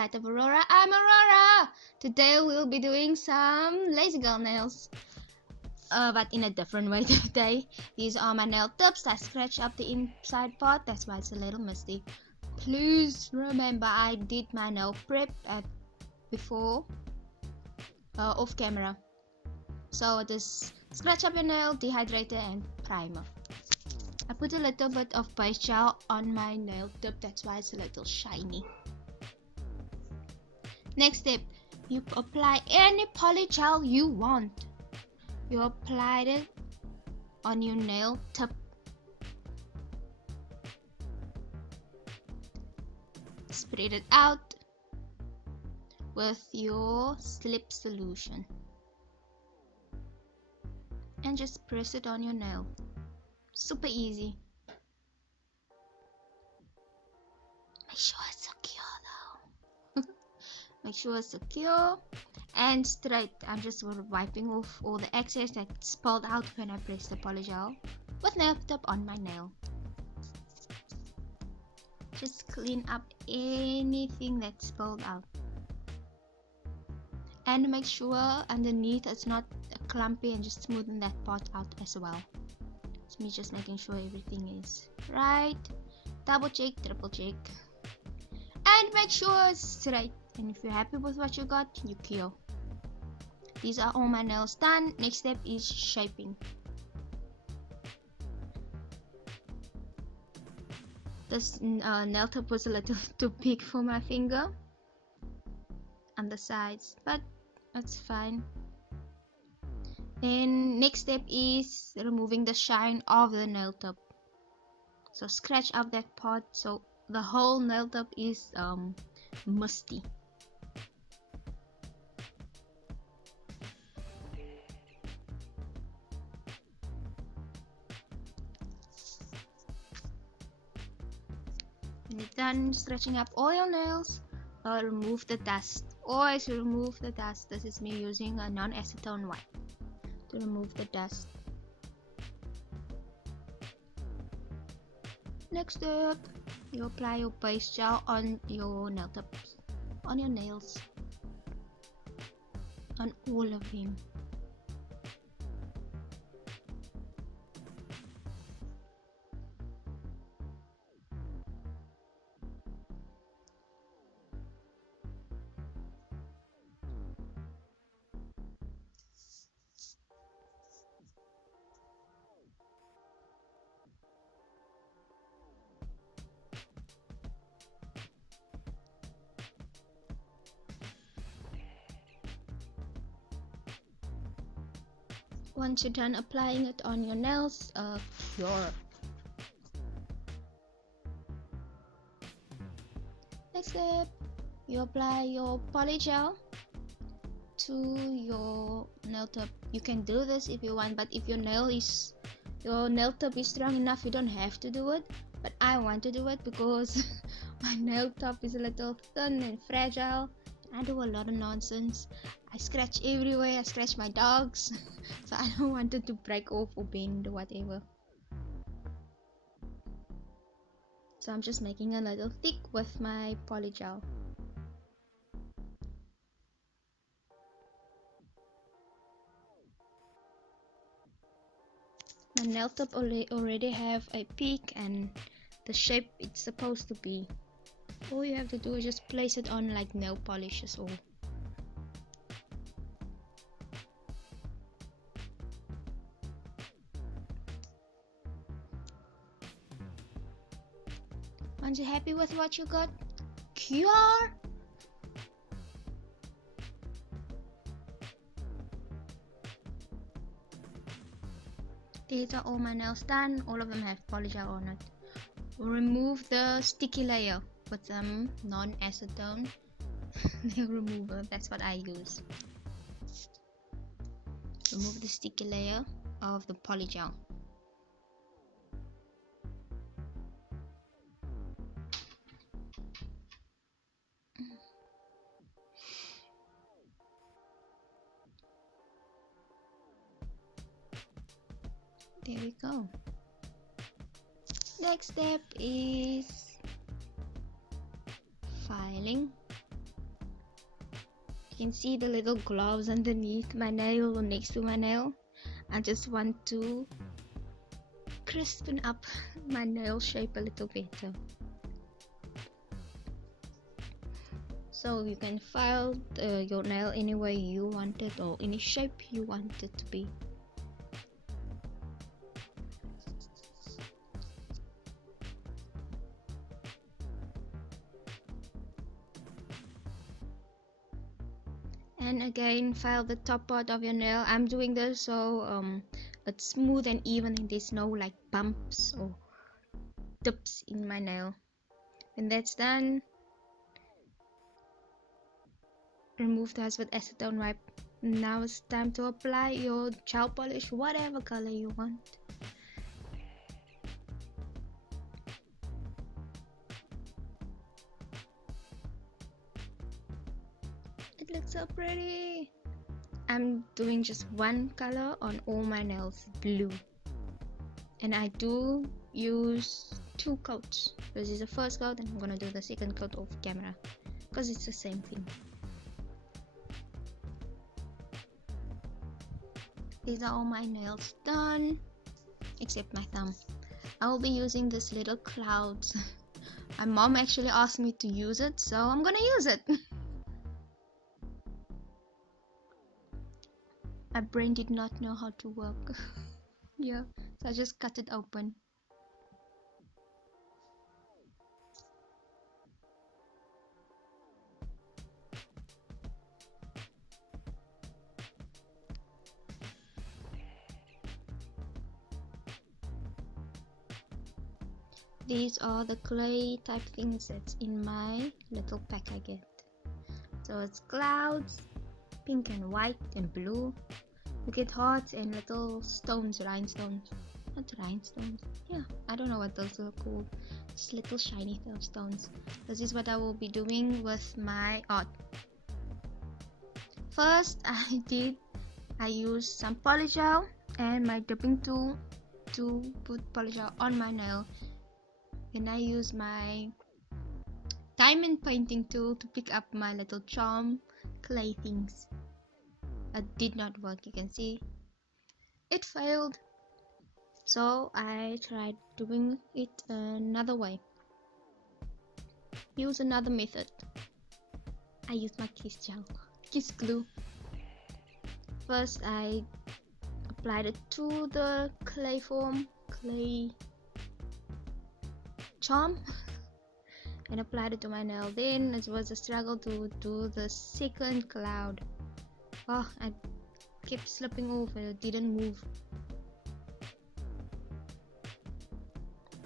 Light of Aurora. I'm Aurora! Today we'll be doing some lazy girl nails. But in a different way today. These are my nail tips. I scratched up the inside part, that's why it's a little misty. Please remember I did my nail prep before off camera. So just scratch up your nail, dehydrator and primer. I put a little bit of base gel on my nail tip, that's why it's a little shiny. Next step, you apply any polygel you want. You applied it on your nail tip. Spread it out with your slip solution and just press it on your nail. Super easy. Make sure it's secure though. Make sure it's secure and straight. I'm just wiping off all the excess that spilled out when I pressed the polygel with nail tip on my nail. Just clean up anything that spilled out and make sure underneath it's not clumpy, and just smoothen that part out as well. It's me just making sure everything is right. Double check, triple check, and make sure it's straight. And if you're happy with what you got, you cure. These are all my nails done. Next step is shaping. This nail tip was a little too big for my finger on the sides, but that's fine. Then next step is removing the shine of the nail tip. So scratch up that part so the whole nail tip is musty. When you're done stretching up all your nails, remove the dust. Always remove the dust. This is me using a non-acetone wipe to remove the dust. Next step, you apply your base gel on your nail tips, on your nails, on all of them. Once you're done applying it on your nails, cure. Next step, you apply your polygel to your nail tip. You can do this if you want, but if your nail tip is strong enough, you don't have to do it. But I want to do it because my nail tip is a little thin and fragile. I do a lot of nonsense. I scratch everywhere. I scratch my dogs. So I don't want it to break off or bend or whatever. So I'm just making a little thick with my polygel. My nail tip already have a peak and the shape it's supposed to be. All you have to do is just place it on like nail polish is all. Once you're happy with what you got, cure! These are all my nails done. All of them have polygel on it. Remove the sticky layer with some non-acetone nail remover. That's what I use. Remove the sticky layer of the polygel. There we go. Next step is filing. can see the little gloves underneath my nail or next to my nail. I just want to crispen up my nail shape a little better. So you can file your nail any way you want it or any shape you want it to be. And again, file the top part of your nail. I'm doing this so it's smooth and even and there's no like bumps or dips in my nail. When that's done, remove the with acetone wipe. Now it's time to apply your gel polish, whatever color you want. It looks so pretty. I'm doing just one color on all my nails, blue. And I do use 2 coats. This is the first coat and I'm gonna do the second coat off camera because it's the same thing. These are all my nails done except my thumb. I will be using this little clouds. My mom actually asked me to use it, so I'm gonna use it. My brain did not know how to work. Yeah, so I just cut it open. These are the clay type things that's in my little pack I get. So it's clouds, pink and white and blue. You get hearts and little stones, rhinestones. Not rhinestones. Yeah, I don't know what those are called. Just little shiny stones. This is what I will be doing with my art. First, I used some polygel and my dipping tool to put polygel on my nail. Then I use my diamond painting tool to pick up my little charm clay things. It did not work, you can see. It failed. So I tried doing it another way. Use another method. I used my kiss glue. First I applied it to the clay charm and applied it to my nail. Then it was a struggle to do the second cloud. Oh, I kept slipping off and it didn't move.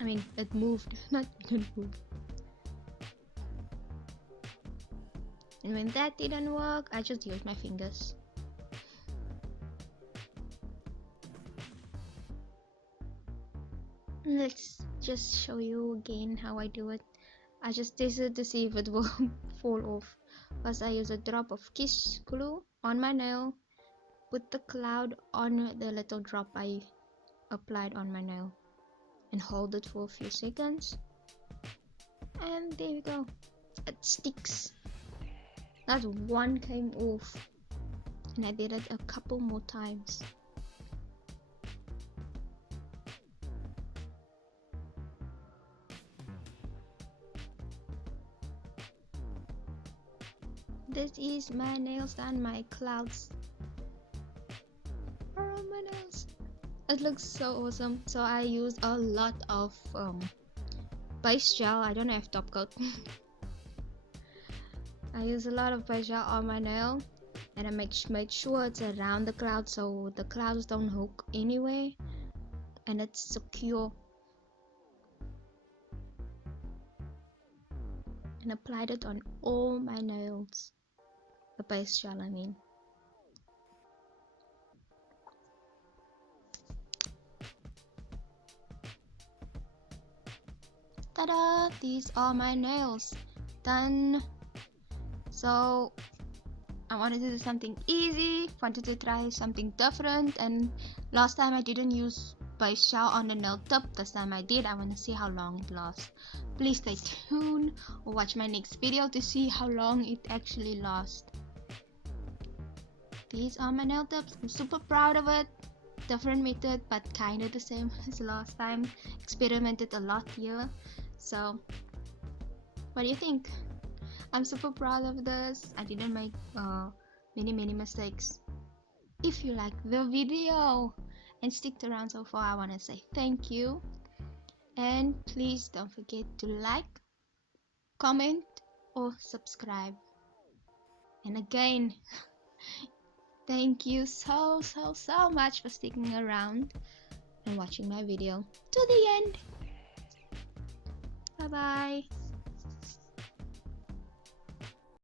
I mean, it moved, not didn't move. And when that didn't work, I just used my fingers. Let's just show you again how I do it. I just tested to see if it will fall off. First I use a drop of kiss glue on my nail, put the cloud on the little drop I applied on my nail and hold it for a few seconds, and there you go, it sticks. Not one came off, and I did it a couple more times. This is my nails done, my clouds are on my nails. It looks so awesome. So I used a lot of base gel. I don't have top coat. I use a lot of base gel on my nail, and I made sure it's around the cloud so the clouds don't hook anywhere and it's secure. And applied it on all my nails. The base gel, I mean. Ta-da! These are my nails done. So I wanted to do something easy, wanted to try something different, and last time I didn't use base gel on the nail tip. This time I did. I want to see how long it lasts. Please stay tuned or watch my next video to see how long it actually lasts. these are my nail tips. I'm super proud of it. Different method, but kind of the same as last time. Experimented a lot here. So what do you think? I'm super proud of this. I didn't make many mistakes. If you like the video and sticked around so far, I want to say thank you. And please don't forget to like, comment, or subscribe. And again, thank you so much for sticking around and watching my video to the end. Bye bye.